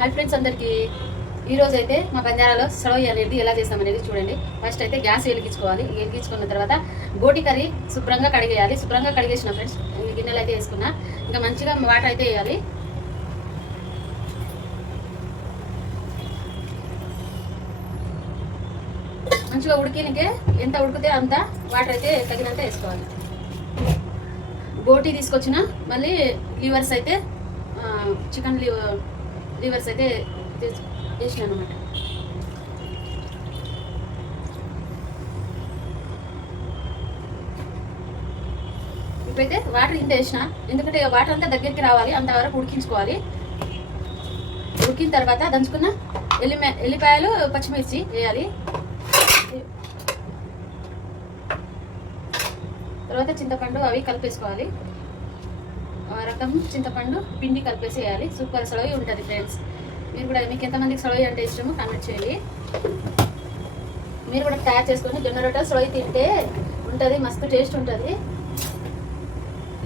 Hi friends అందరికీ ఈరోజు అయితే మా బంజారాలో సడోయి అనేది ఎలా చేస్తామనేది చూడండి. ఫస్ట్ అయితే గ్యాస్ వెలిగించుకోవాలి. వెలిగించుకున్న తర్వాత గోటి కర్రీ శుభ్రంగా కడిగేయాలి. శుభ్రంగా కడిగేసిన ఫ్రెండ్స్ గిన్నెలు అయితే వేసుకున్నా. ఇంకా మంచిగా వాటర్ అయితే వేయాలి. మంచిగా ఉడికినకే ఎంత ఉడికితే అంత వాటర్ అయితే తగినంత వేసుకోవాలి. గోటి తీసుకొచ్చిన మళ్ళీ లివర్స్ అయితే చికెన్ లివర్స్ అయితే వేసినాను అనమాట. ఇప్పుడైతే వాటర్ ఇంత వేసిన, ఎందుకంటే వాటర్ అంతా దగ్గరికి రావాలి, అంతవరకు ఉడికించుకోవాలి. ఉడికిన తర్వాత దంచుకున్న ఎల్లిపాయలు పచ్చిమిర్చి వేయాలి. తర్వాత చింతపండు అవి కలిపేసుకోవాలి. రకం చింతపండు పిండి కలిపేసి వేయాలి. సూపర్ సడోయి ఉంటుంది ఫ్రెండ్స్. మీరు కూడా మీకు ఎంతమందికి సడోయి అంటే ఇష్టమో కామెంట్ చేయండి. మీరు కూడా తయారు చేసుకొని జొన్న రొట్టెలు సడోయి తింటే ఉంటుంది, మస్తు టేస్ట్ ఉంటుంది.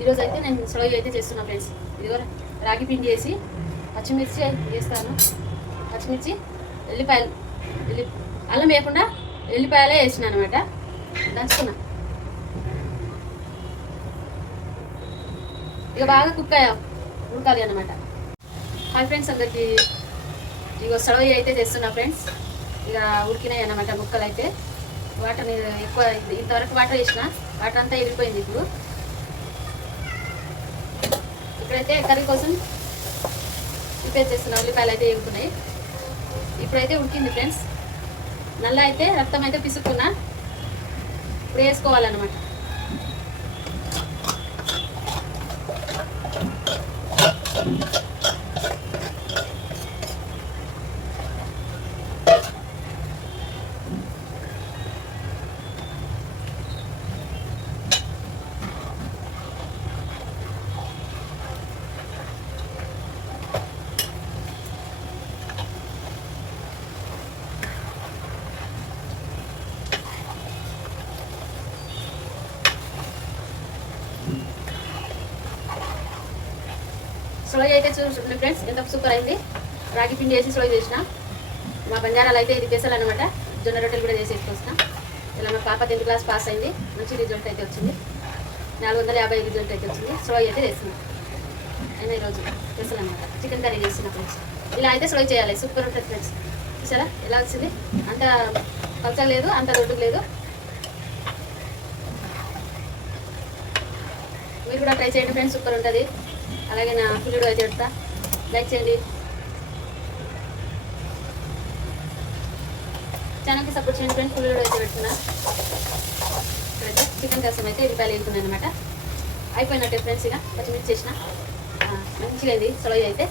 ఈరోజు అయితే నేను సడోయి అయితే చేస్తున్నా ఫ్రెండ్స్. ఇదిగో రాగి పిండి వేసి పచ్చిమిర్చి వేస్తాను. పచ్చిమిర్చి ఎల్లిపాయలు అల్లం వేయకుండా ఎల్లిపాయలే వేసినాను అనమాట. దంచుకున్నా. ఇక బాగా కుక్ ఉడకాలి అన్నమాట. హాయ్ ఫ్రెండ్స్ అందరికి, ఇక సడోయి అయితే చేస్తున్నా ఫ్రెండ్స్. ఇక ఉడికినాయి అన్నమాట ముక్కలు అయితే. వాటర్ ఎక్కువ ఇంతవరకు వాటర్ వేసిన, వాటర్ అంతా విరిగిపోయింది. ఇప్పుడైతే కర్రీ కోసం ప్రిపేర్ చేస్తున్నా. ఉల్లిపాయలు అయితే వేగుతున్నాయి. ఇప్పుడైతే ఉడికింది ఫ్రెండ్స్. నల్ల అయితే రక్తం అయితే పిసుక్కున్నా. ఇప్పుడు వేసుకోవాలన్నమాట. సొలయి అయితే చూడండి ఫ్రెండ్స్, ఎంత సూపర్ అయింది. రాగి పిండి వేసి సొలయి చేసిన. మా బంజారాలు అయితే ఇది పెసలు అనమాట. జొన్న రొట్టెలు కూడా చేసి వేసుకొచ్చిన. ఇలా మా పాప 10th క్లాస్ పాస్ అయింది. మంచి రిజల్ట్ అయితే వచ్చింది. 450 రిజల్ట్ అయితే వచ్చింది. సొలయి అయితే చేస్తున్నాం. అయినా ఈరోజు పెసలు అనమాట. చికెన్ కర్రీ చేసిన ఫ్రెండ్స్. ఇలా అయితే సొలయి చేయాలి. సూపర్ ఉంటుంది ఫ్రెండ్స్. చూసారా ఎలా వచ్చింది? అంత పలచగా లేదు, అంత దొడ్డుకు లేదు. మీరు కూడా ట్రై చేయండి ఫ్రెండ్స్, సూపర్ ఉంటుంది. అలాగే నా వీడియో అయితే పెడతా, లైక్ చేయండి. ఛానల్కి సపోర్ట్ చేయండి ఫ్రెండ్స్. వీడియో అయితే పెడుతున్నా. ఇక్కడైతే చికెన్ కోసం అయితే ఎల్లిపాయలు వేసుకున్నాను అనమాట. అయిపోయినట్టే ఫ్రెండ్స్. ఇక పచ్చిమిర్చి చేసిన మంచిగా అయింది. సొలయి అయితే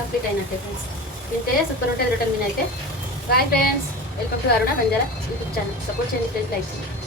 కంప్లీట్ అయినట్టే ఫ్రెండ్స్. తింటే సూపర్ ఉంటుంది రొట్టెల మీద అయితే. Bye friends, welcome to Aruna Banjara YouTube channel. Support చేయండి ఫ్రెండ్స్, లైక్ చేయండి.